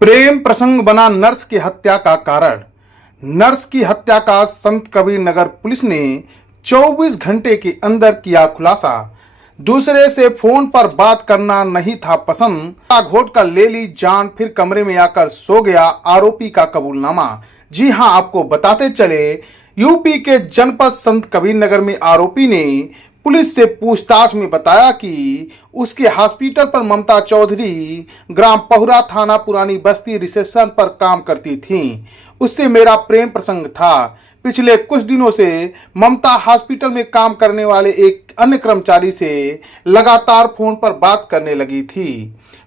प्रेम प्रसंग बना नर्स की हत्या का कारण। नर्स की हत्या का संत कबीर नगर पुलिस ने 24 घंटे के अंदर किया खुलासा। दूसरे से फोन पर बात करना नहीं था पसंद, घोट कर ले ली जान, फिर कमरे में आकर सो गया, आरोपी का कबूलनामा। जी हां, आपको बताते चले, यूपी के जनपद संत कबीर नगर में आरोपी ने पुलिस से पूछताछ में बताया कि उसके हॉस्पिटल पर ममता चौधरी ग्राम पहुरा थाना पुरानी बस्ती रिसेप्शन पर काम करती थीं। उससे मेरा प्रेम प्रसंग था। पिछले कुछ दिनों से ममता हॉस्पिटल में काम करने वाले एक अन्य कर्मचारी से लगातार फोन पर बात करने लगी थी।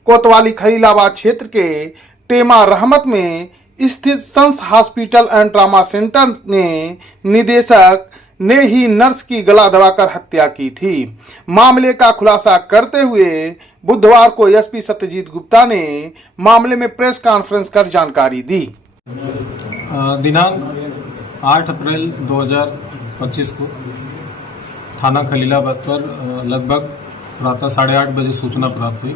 कोतवाली खलीलाबाद क्षेत्र के टेमा रहमत में स्थित sons hospital and trauma centre ने निदेशक ने ही नर्स की गला दबाकर हत्या की थी। मामले का खुलासा करते हुए बुधवार को एसपी सत्यजीत गुप्ता ने मामले में प्रेस कॉन्फ्रेंस कर जानकारी दी। दिनांक 8 अप्रैल 2025 को थाना खलीलाबाद पर लगभग प्रातः 8:30 बजे सूचना प्राप्त हुई।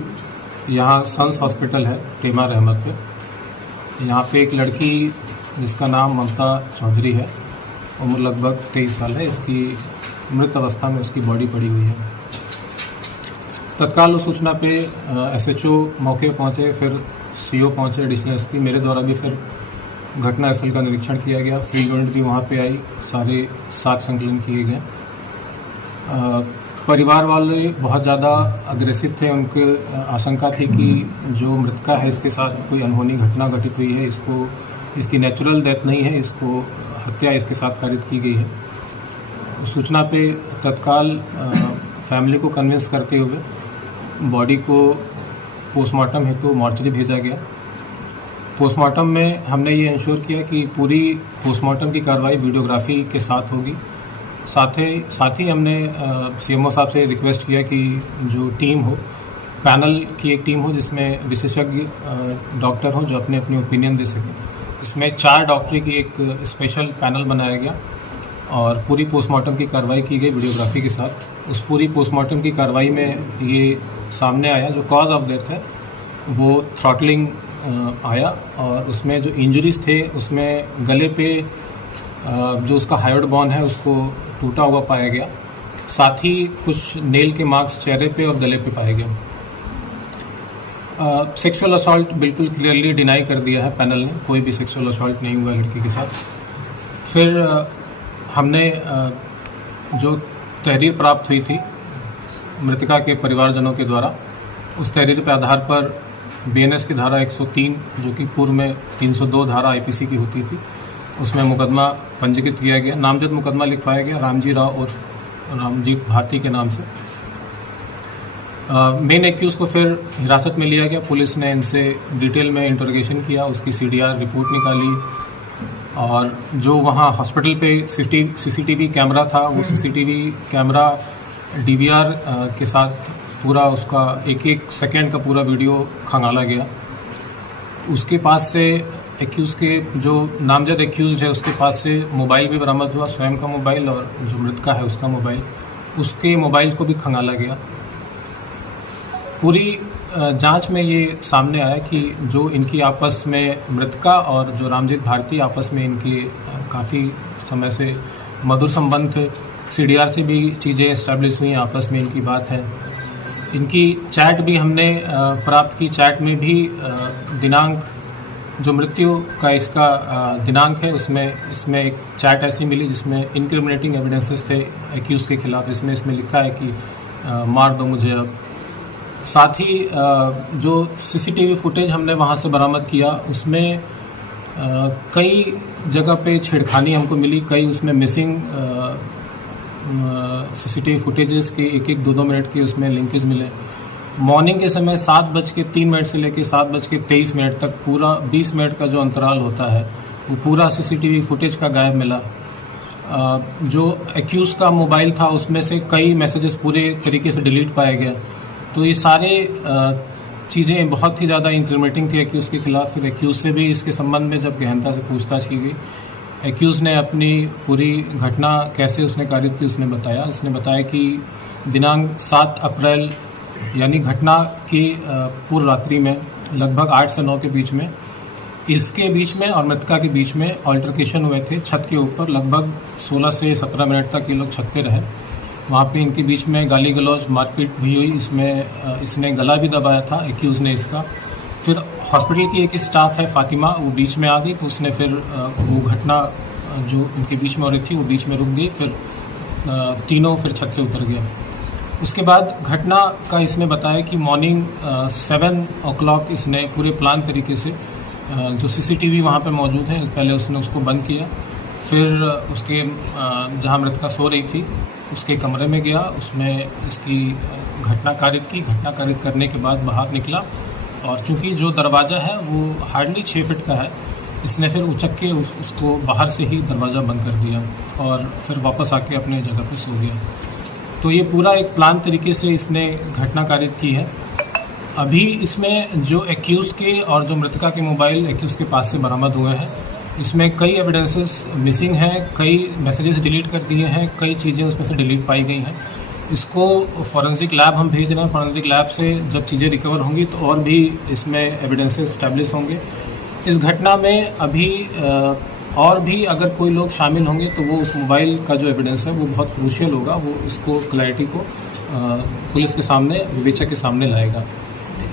यहाँ संस हॉस्पिटल है टेमा रहमत पे। यहाँ पे एक लड़की जिसका नाम ममता चौधरी है, उम्र लगभग 23 साल है। इसकी मृत अवस्था में उसकी बॉडी पड़ी हुई है। तत्काल उस सूचना पे एसएचओ मौके पहुँचे, फिर सीओ पहुँचे, एडिशनल एसपी, मेरे द्वारा भी फिर घटना स्थल का निरीक्षण किया गया। फील्ड यूनिट भी वहाँ पे आई, सारे साथ संकलन किए गए। परिवार वाले बहुत ज़्यादा अग्रेसिव थे। उनके आशंका थी कि जो मृतका है इसके साथ कोई अनहोनी घटना घटित हुई है, इसकी नेचुरल डेथ नहीं है, इसको हत्या इसके साथ कारित की गई है। सूचना पे तत्काल फैमिली को कन्विंस करते हुए बॉडी को पोस्टमार्टम हेतु मॉर्चरी भेजा गया। पोस्टमार्टम में हमने ये इंश्योर किया कि पूरी पोस्टमार्टम की कार्रवाई वीडियोग्राफी के साथ होगी। साथ ही हमने सीएमओ साहब से रिक्वेस्ट किया कि जो टीम हो, पैनल की एक टीम हो जिसमें विशेषज्ञ डॉक्टर हों जो अपने अपनी ओपिनियन दे सकें। इसमें 4 डॉक्टरी की एक स्पेशल पैनल बनाया गया और पूरी पोस्टमार्टम की कार्रवाई की गई वीडियोग्राफी के साथ। उस पूरी पोस्टमार्टम की कार्रवाई में ये सामने आया, जो कॉज ऑफ डेथ है वो थ्रॉटलिंग आया और उसमें जो इंजरीज थे उसमें गले पे जो उसका हायोड बोन है उसको टूटा हुआ पाया गया। साथ ही कुछ नेल के मार्क्स चेहरे पे और गले पे पाए गए। सेक्सुअल असॉल्ट बिल्कुल क्लियरली डिनाई कर दिया है पैनल ने, कोई भी सेक्सुअल असॉल्ट नहीं हुआ लड़की के साथ। फिर हमने जो तहरीर प्राप्त हुई थी मृतका के परिवारजनों के द्वारा, उस तहरीर के आधार पर बीएनएस की धारा 103 जो कि पूर्व में 302 धारा आईपीसी की होती थी, उसमें मुकदमा पंजीकृत किया गया। नामजद मुकदमा लिखवाया गया रामजी राव उर्फ रामजीत भारती के नाम से। मेन एक्यूज़ को फिर हिरासत में लिया गया। पुलिस ने इनसे डिटेल में इंटरोगेशन किया, उसकी सीडीआर रिपोर्ट निकाली और जो वहाँ हॉस्पिटल पे सीसीटीवी कैमरा था वो सीसीटीवी कैमरा डीवीआर के साथ पूरा उसका एक सेकंड का पूरा वीडियो खंगाला गया। उसके पास से एक्यूज़ के जो नामजद एक्यूज़ है उसके पास से मोबाइल भी बरामद हुआ, स्वयं का मोबाइल और जो मृतका है उसका मोबाइल, उसके मोबाइल को भी खंगाला गया। पूरी जांच में ये सामने आया कि जो इनकी आपस में मृतका और जो रामजीत भारती आपस में इनके काफ़ी समय से मधुर संबंध थे। सीडीआर से भी चीज़ें इस्टेब्लिश हुई, आपस में इनकी बात है। इनकी चैट भी हमने प्राप्त की। चैट में भी दिनांक जो मृत्यु का इसका दिनांक है इसमें एक चैट ऐसी मिली जिसमें इनक्रिमिनेटिंग एविडेंसेस थे एक्यूज़ के खिलाफ। इसमें लिखा है कि मार दो मुझे अब। साथ ही जो सीसीटीवी फुटेज हमने वहाँ से बरामद किया उसमें कई जगह पे छेड़खानी हमको मिली। कई उसमें मिसिंग सीसीटीवी फुटेजेस के 1-1, 2-2 मिनट के उसमें लिंकेज मिले। मॉर्निंग के समय 7:03 से लेकर 7:23 तक पूरा 20 मिनट का जो अंतराल होता है वो पूरा सीसीटीवी फुटेज का गायब मिला। जो एक्यूज़ का मोबाइल था उसमें से कई मैसेजेस पूरे तरीके से डिलीट पाए गए। तो ये सारे चीज़ें बहुत ही ज़्यादा इंक्रिमिनेटिंग थी एक्यूज़ के खिलाफ। फिर एक्यूज़ से भी इसके संबंध में जब गहनता से पूछताछ की गई, एक्यूज़ ने अपनी पूरी घटना कैसे उसने कारित की उसने बताया कि दिनांक 7 अप्रैल यानी घटना की पूर्व रात्रि में लगभग 8 से 9 के बीच में इसके बीच में और मृतका के बीच में अल्टरकेशन हुए थे छत के ऊपर। लगभग 16 से 17 मिनट तक ये लोग छत पे रहे। वहाँ पे इनके बीच में गाली गलौज मारपीट भी हुई। इसने गला भी दबाया था एक्यूज़ ने इसका। फिर हॉस्पिटल की एक स्टाफ है फातिमा, वो बीच में आ गई, तो उसने फिर वो घटना जो उनके बीच में हो रही थी वो बीच में रुक गई। फिर तीनों फिर छत से उतर गए। उसके बाद घटना का इसने बताया कि मॉर्निंग 7 o'clock इसने पूरे प्लान तरीके से जो CCTV वहाँ पे मौजूद है, पहले उसने उसको बंद किया। फिर उसके जहाँ मृतका सो रही थी उसके कमरे में गया, उसमें इसकी घटना कारित की। घटना कारित करने के बाद बाहर निकला और चूँकि जो दरवाज़ा है वो हार्डली 6 फीट का है, इसने फिर उचक के उसको बाहर से ही दरवाज़ा बंद कर दिया और फिर वापस आके अपने जगह पे सो गया। तो ये पूरा एक प्लान तरीके से इसने घटना कारित की है। अभी इसमें जो एक्यूज़ के और जो मृतका के मोबाइल एक्यूज़ के पास से बरामद हुए हैं, इसमें कई एविडेंसेस मिसिंग हैं, कई मैसेजेस डिलीट कर दिए हैं, कई चीज़ें उसमें से डिलीट पाई गई हैं। इसको फॉरेंसिक लैब हम भेज रहे हैं। फॉरेंसिक लैब से जब चीज़ें रिकवर होंगी तो और भी इसमें एविडेंसेस इस्टेब्लिश होंगे। इस घटना में अभी और भी अगर कोई लोग शामिल होंगे तो वो उस मोबाइल का जो एविडेंस है वो बहुत क्रूशियल होगा। वो इसको क्लैरिटी को पुलिस के सामने, विवेचक के सामने लाएगा।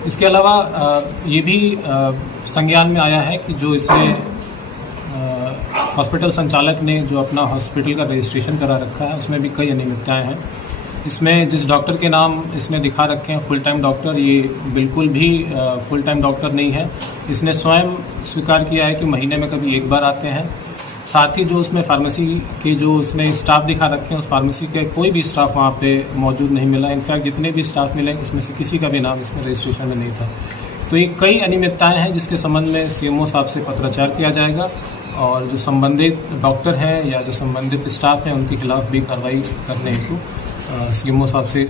इसके अलावा ये भी संज्ञान में आया है कि जो इसने हॉस्पिटल संचालक ने जो अपना हॉस्पिटल का रजिस्ट्रेशन करा रखा है उसमें भी कई अनियमितताएँ हैं। इसमें जिस डॉक्टर के नाम इसने दिखा रखे हैं फुल टाइम डॉक्टर, ये बिल्कुल भी फुल टाइम डॉक्टर नहीं है। इसने स्वयं स्वीकार किया है कि महीने में कभी एक बार आते हैं। साथ ही जो उसमें फार्मेसी के जो उसने स्टाफ दिखा रखे हैं, उस फार्मेसी के कोई भी स्टाफ वहाँ पे मौजूद नहीं मिला। इनफैक्ट जितने भी स्टाफ मिले उसमें से किसी का भी नाम इसमें रजिस्ट्रेशन में नहीं था। तो ये कई अनियमितताएँ हैं जिसके संबंध में CMO साहब से पत्राचार किया जाएगा और जो संबंधित डॉक्टर हैं या जो संबंधित स्टाफ हैं उनके खिलाफ भी कार्रवाई करने हेतु CMO साहब से